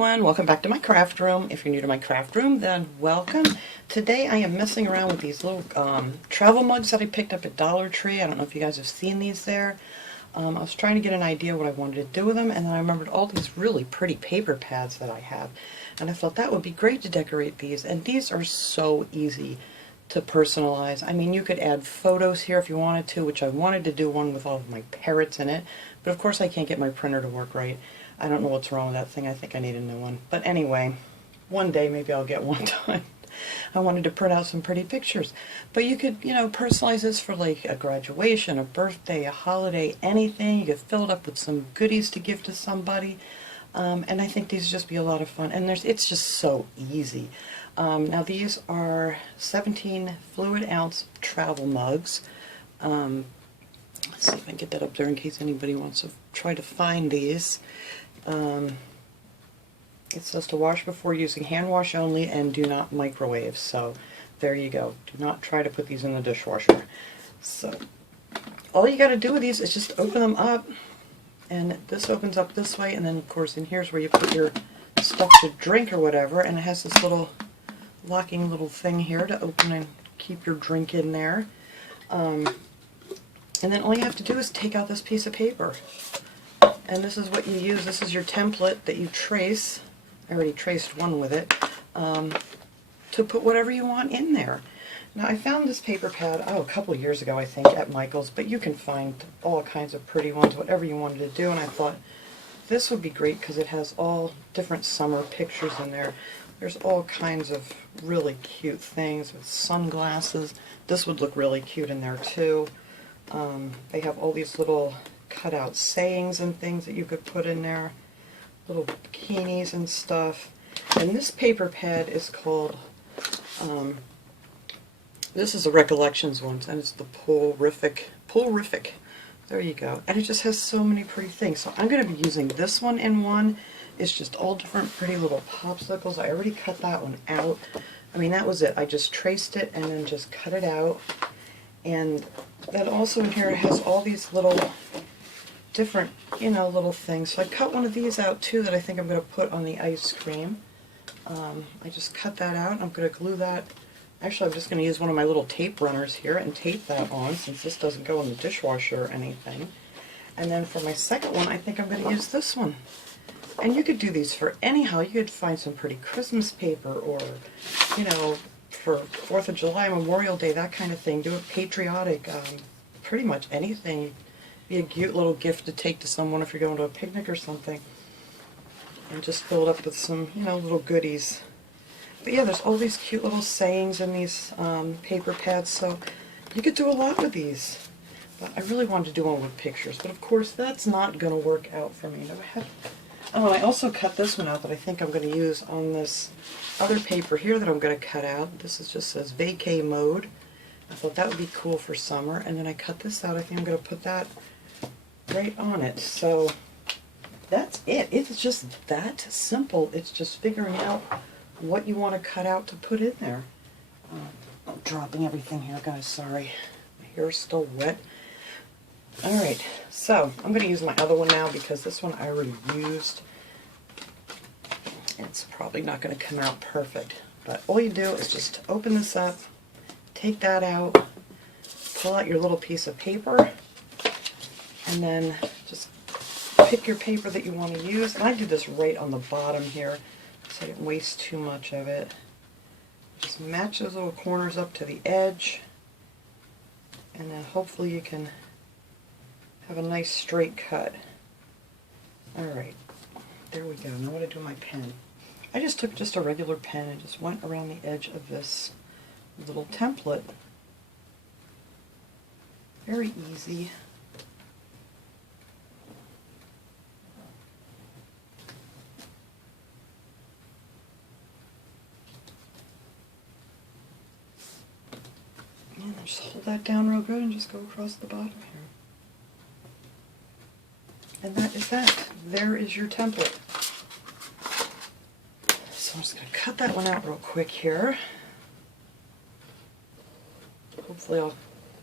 everyone, welcome back to my craft room. If you're new to my craft room, then welcome. Today I am messing around with these little travel mugs that I picked up at Dollar Tree. I don't know if you guys have seen these there. I was trying to get an idea what I wanted to do with them, and then I remembered all these really pretty paper pads that I have. And I thought that would be great to decorate these, and these are so easy to personalize. I mean, you could add photos here if you wanted to, which I wanted to do one with all of my parrots in it, but of course I can't get my printer to work right. I don't know what's wrong with that thing. I think I need a new one. But anyway, one day maybe I'll get one done. I wanted to print out some pretty pictures. But you could, you know, personalize this for like a graduation, a birthday, a holiday, anything. You could fill it up with some goodies to give to somebody. And I think these would just be a lot of fun. And it's just so easy. Now these are 17 fluid ounce travel mugs. Let's see if I can get that up there in case anybody wants to try to find these. It says to wash before using, hand wash only, and do not microwave. So there you go. Do not try to put these in the dishwasher. So all you got to do with these is just open them up, and this opens up this way, and then of course in here's where you put your stuff to drink or whatever, and it has this little locking little thing here to open and keep your drink in there. And then all you have to do is take out this piece of paper. And this is what you use. This is your template that you trace. I already traced one with it. To put whatever you want in there. Now I found this paper pad, a couple of years ago I think, at Michael's, but you can find all kinds of pretty ones, whatever you wanted to do, and I thought this would be great because it has all different summer pictures in there. There's all kinds of really cute things with sunglasses. This would look really cute in there too. They have all these little cutout sayings and things that you could put in there, little bikinis and stuff. And this paper pad is called, this is a Recollections one, and it's the Poolrific. There you go. And it just has so many pretty things. So I'm going to be using this one in one. It's just all different pretty little popsicles. I already cut that one out. I mean, that was it. I just traced it and then just cut it out. And then also in here it has all these little different, you know, little things. So I cut one of these out too that I think I'm going to put on the ice cream. I just cut that out. I'm going to glue that. Actually, I'm just going to use one of my little tape runners here and tape that on since this doesn't go in the dishwasher or anything. And then for my second one, I think I'm going to use this one. And you could do these for anyhow. You could find some pretty Christmas paper or, you know, for 4th of July, Memorial Day, that kind of thing. Do it patriotic, pretty much anything. Be a cute little gift to take to someone if you're going to a picnic or something. And just fill it up with some, you know, little goodies. But yeah, there's all these cute little sayings in these paper pads, so you could do a lot with these. But I really wanted to do one with pictures, but of course that's not going to work out for me. Oh, I also cut this one out that I think I'm going to use on this other paper here that I'm going to cut out. This is just says vacay mode. I thought that would be cool for summer, and then I cut this out. I think I'm going to put that right on it. So that's it. It's just that simple. It's just figuring out what you want to cut out to put in there. I'm dropping everything here, guys. Sorry. My hair's still wet. Alright, so I'm going to use my other one now because this one I already used. It's probably not going to come out perfect. But all you do is just open this up, take that out, pull out your little piece of paper, and then just pick your paper that you want to use. And I do this right on the bottom here so I don't waste too much of it. Just match those little corners up to the edge, and then hopefully you can have a nice straight cut. Alright, there we go. Now what do I do with my pen? I just took just a regular pen and just went around the edge of this little template. Very easy. And then just hold that down real good and just go across the bottom here. And that is that. There is your template. So I'm just going to cut that one out real quick here. Hopefully I'll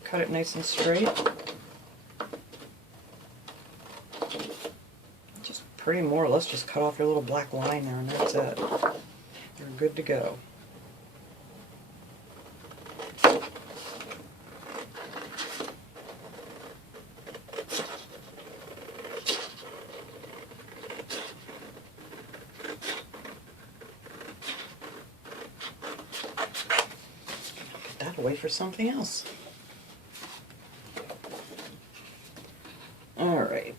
cut it nice and straight. Just pretty more or less just cut off your little black line there, and that's it. You're good to go. Put that away for something else. All right.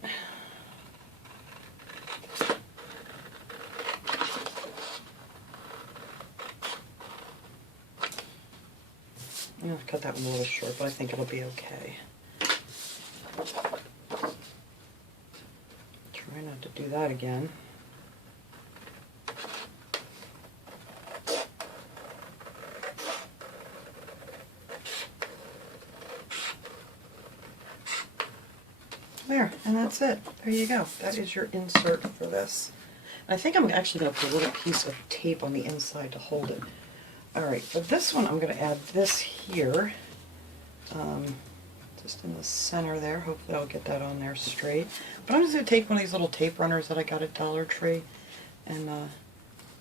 I'm going to cut that one a little short, but I think it'll be okay. Try not to do that again. There, and that's it. There you go. That is your insert for this. And I think I'm actually going to put a little piece of tape on the inside to hold it. Alright, for this one I'm going to add this here, just in the center there. Hopefully I'll get that on there straight. But I'm just going to take one of these little tape runners that I got at Dollar Tree and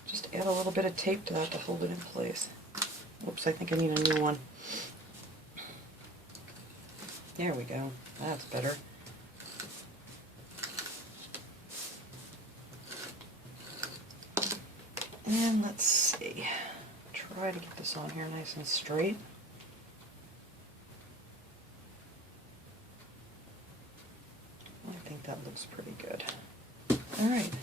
just add a little bit of tape to that to hold it in place. Whoops, I think I need a new one. There we go. That's better. And let's see. Try to get this on here nice and straight. I think that looks pretty good. Alright.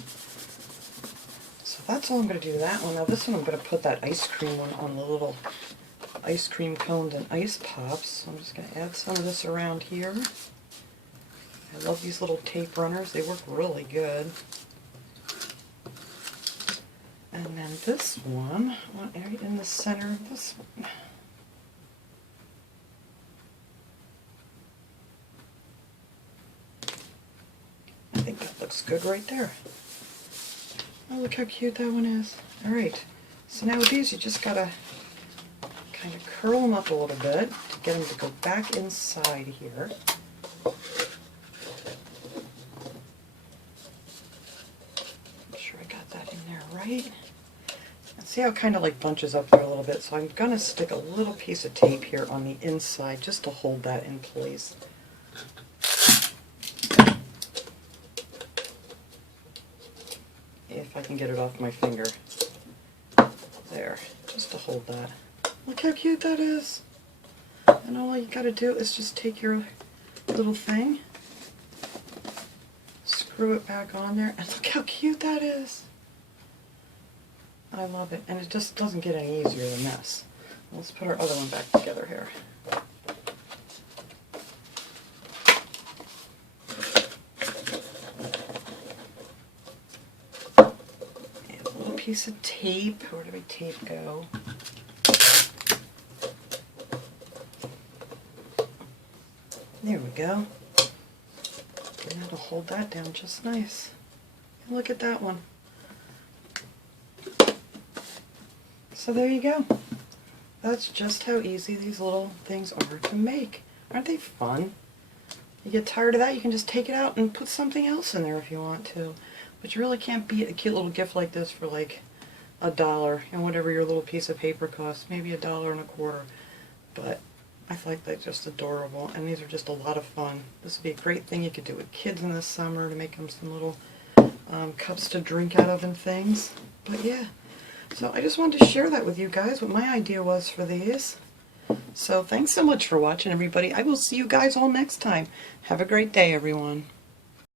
So that's all I'm going to do to that one. Now this one I'm going to put that ice cream one on the little ice cream cones and ice pops. So I'm just going to add some of this around here. I love these little tape runners. They work really good. And then this one, right in the center of this one. I think that looks good right there. Oh, look how cute that one is. Alright, so now with these you just gotta kind of curl them up a little bit to get them to go back inside here. Make sure I got that in there right. See how it kind of like bunches up there a little bit, so I'm going to stick a little piece of tape here on the inside just to hold that in place. If I can get it off my finger. There, just to hold that. Look how cute that is. And all you got to do is just take your little thing, screw it back on there, and look how cute that is. I love it, and it just doesn't get any easier than this. Let's put our other one back together here. And a little piece of tape. Where did my tape go? There we go. And that'll hold that down just nice. And look at that one. So there you go. That's just how easy these little things are to make. Aren't they fun? You get tired of that, you can just take it out and put something else in there if you want to. But you really can't beat a cute little gift like this for like $1 and whatever your little piece of paper costs, maybe $1.25. But I feel like they're just adorable, and these are just a lot of fun. This would be a great thing you could do with kids in the summer to make them some little cups to drink out of and things. But yeah. So I just wanted to share that with you guys, what my idea was for these. So thanks so much for watching, everybody. I will see you guys all next time. Have a great day, everyone.